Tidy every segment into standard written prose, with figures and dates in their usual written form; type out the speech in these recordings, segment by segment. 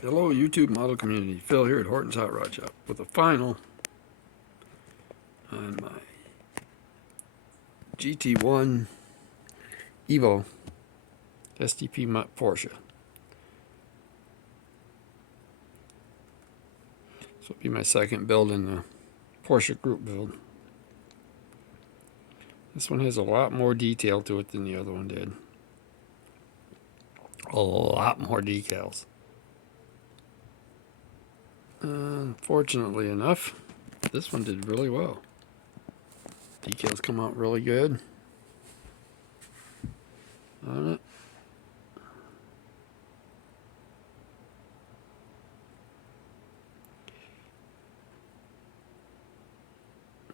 Hello YouTube model community, Phil here at Horton's Hot Rod Shop with a final on my GT1 Evo STP Porsche. This will be my second build in the Porsche group build. This one has a lot more detail to it than the other one did. A lot more decals. Fortunately enough, this one did really well. Decals come out really good on it.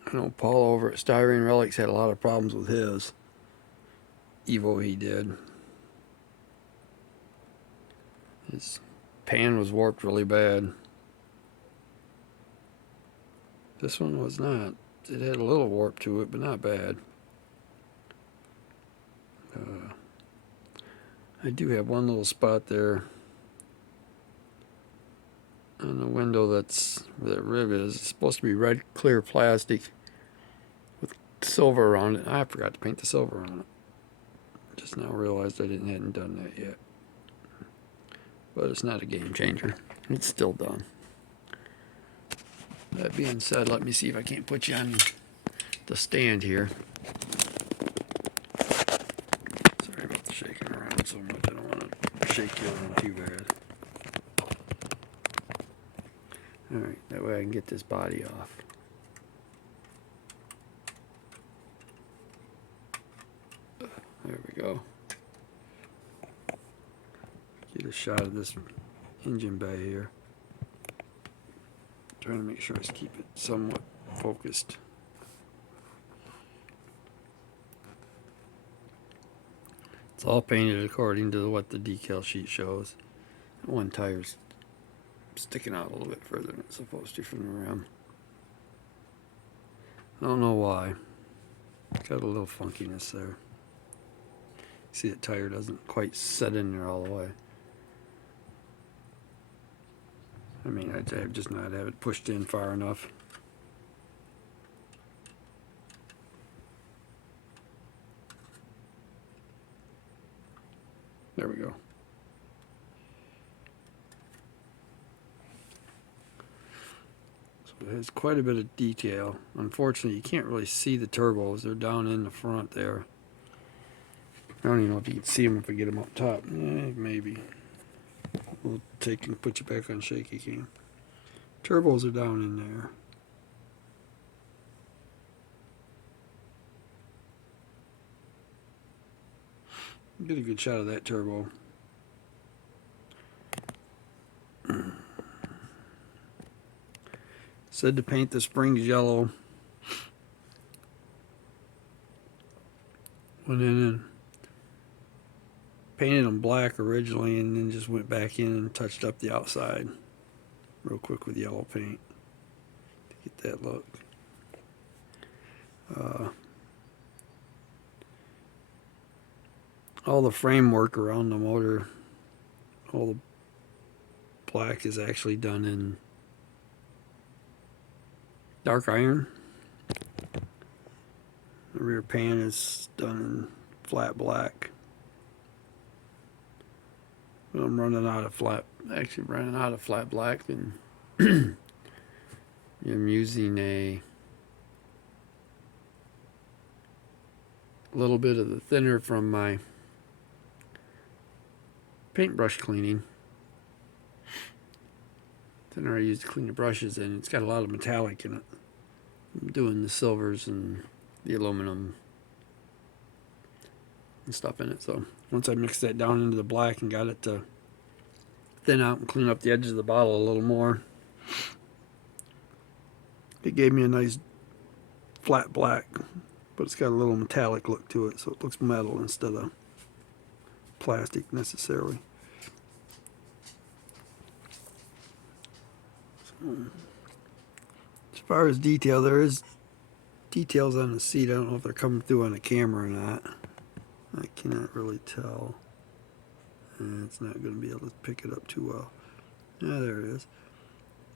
I know Paul over at Styrene Relics had a lot of problems with his Evo he did. His pan was warped really bad. This one was not. It had a little warp to it, but not bad. I do have one little spot there on the window that's where that rib is. It's supposed to be red clear plastic with silver around it. I forgot to paint the silver on it. Just now realized I hadn't done that yet. But it's not a game changer. It's still done. That being said, let me see if I can't put you on the stand here. Sorry about the shaking around so much. I don't want to shake you around too bad. Alright, that way I can get this body off. There we go. Get a shot of this engine bay here. Trying to make sure I keep it somewhat focused. It's all painted according to what the decal sheet shows. One tire's sticking out a little bit further than it's supposed to from the rim. I don't know why. Got a little funkiness there. See, the tire doesn't quite set in there all the way. I mean, I've just not have it pushed in far enough. There we go. So it has quite a bit of detail. Unfortunately, you can't really see the turbos. They're down in the front there. I don't even know if you can see them if I get them up top. Maybe. We'll take and put you back on shaky cam. Turbos are down in there. Get a good shot of that turbo. Said to paint the springs yellow. Went in and painted them black originally and then just went back in and touched up the outside real quick with yellow paint to get that look. All the framework around the motor, all the black is actually done in dark iron. The rear pan is done in flat black. But I'm running out of flat black, and I'm using a little bit of the thinner from my paintbrush cleaning. Thinner I use to clean the brushes, and it's got a lot of metallic in it. I'm doing the silvers and the aluminum and stuff in it. So once I mixed that down into the black and got it to thin out and clean up the edges of the bottle a little more, it gave me a nice flat black, but it's got a little metallic look to it, so it looks metal instead of plastic necessarily. So, as far as detail, there is details on the seat. I don't know if they're coming through on the camera or not. I cannot really tell. And it's not going to be able to pick it up too well. Yeah, there it is.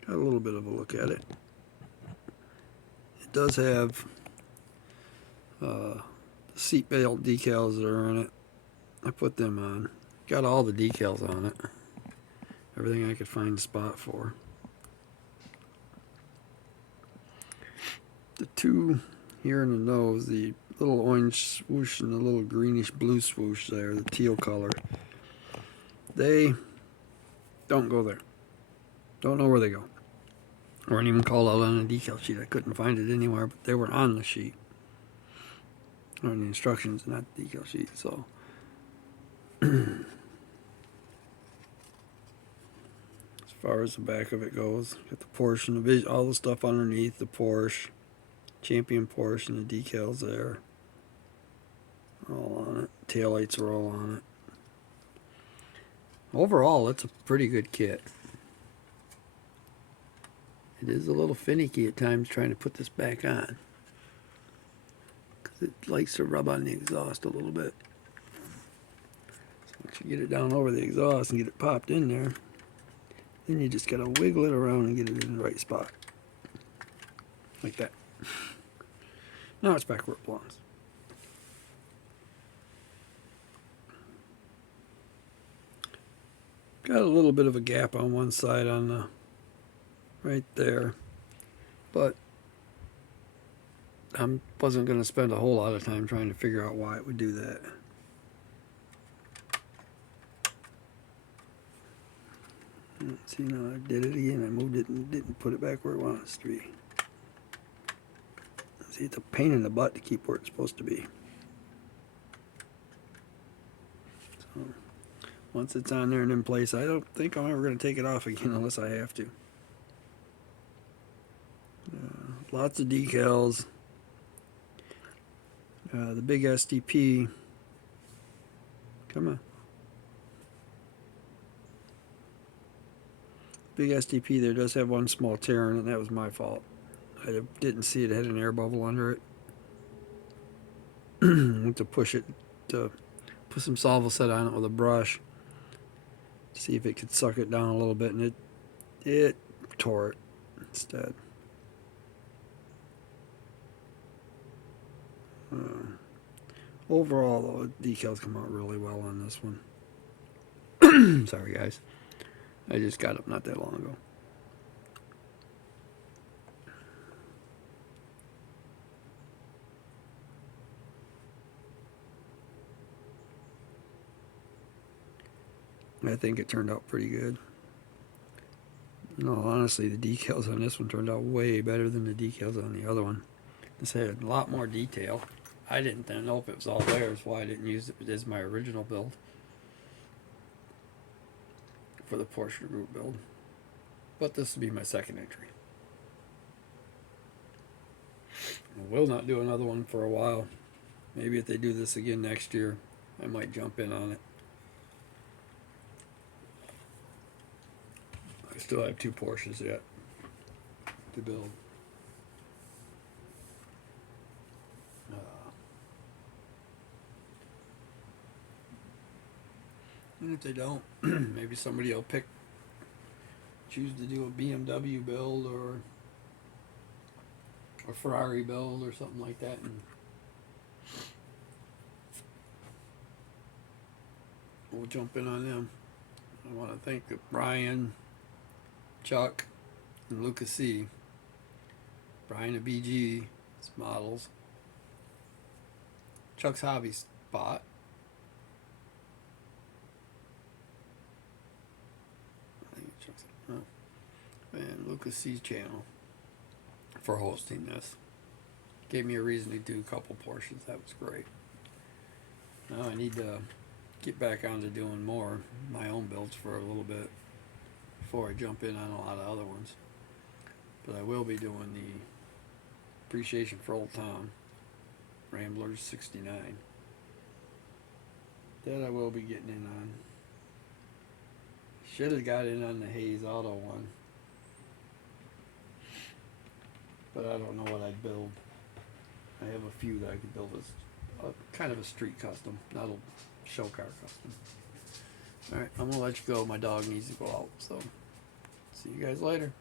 Got a little bit of a look at it. It does have the seat belt decals that are on it. I put them on. Got all the decals on it. Everything I could find a spot for. The two here in the nose, the little orange swoosh and the little greenish blue swoosh there, the teal color, they don't go there. Don't know where they go. Weren't even called out on the decal sheet. I couldn't find it anywhere, but they were on the sheet. On the instructions, not the decal sheet, so. As far as the back of it goes, got the Porsche and the all the stuff underneath the Porsche, Champion Porsche and the decals there. All on it. Taillights are all on it. Overall, it's a pretty good kit. It is a little finicky at times trying to put this back on, because it likes to rub on the exhaust a little bit. So once you get it down over the exhaust and get it popped in there, then you just gotta wiggle it around and get it in the right spot. Like that. Now it's back where it belongs. Got a little bit of a gap on one side on the right there, but I wasn't going to spend a whole lot of time trying to figure out why it would do that. See, now I did it again. I moved it and didn't put it back where it wants to be. See, it's a pain in the butt to keep where it's supposed to be. So, once it's on there and in place, I don't think I'm ever going to take it off again unless I have to. Lots of decals. The big SDP. Come on. Big SDP there does have one small tear in it, and that was my fault. I didn't see it had an air bubble under it. Went to push it, to put some Solvaset on it with a brush, see if it could suck it down a little bit, and it tore it instead. Overall, though, the decals come out really well on this one. Sorry, guys. I just got up not that long ago. I think it turned out pretty good. No, honestly, the decals on this one turned out way better than the decals on the other one. This had a lot more detail. I didn't know if it was all there, that's why I didn't use it as my original build for the Porsche group build. But this will be my second entry. I will not do another one for a while. Maybe if they do this again next year, I might jump in on it. I still have 2 Porsches yet to build. And if they don't, maybe somebody will choose to do a BMW build or a Ferrari build or something like that. And we'll jump in on them. I want to thank Brian, Chuck, and Lucas C. Brian of BG models. Chuck's Hobby Spot. And Lucas C's channel for hosting this. Gave me a reason to do a couple portions. That was great. Now I need to get back onto doing more my own builds for a little bit before I jump in on a lot of other ones. But I will be doing the Appreciation for Old Town Ramblers 69. That I will be getting in on. Should have got in on the Hayes Auto one. But I don't know what I'd build. I have a few that I could build as kind of a street custom, not a show car custom. Alright, I'm going to let you go. My dog needs to go out, so See you guys later.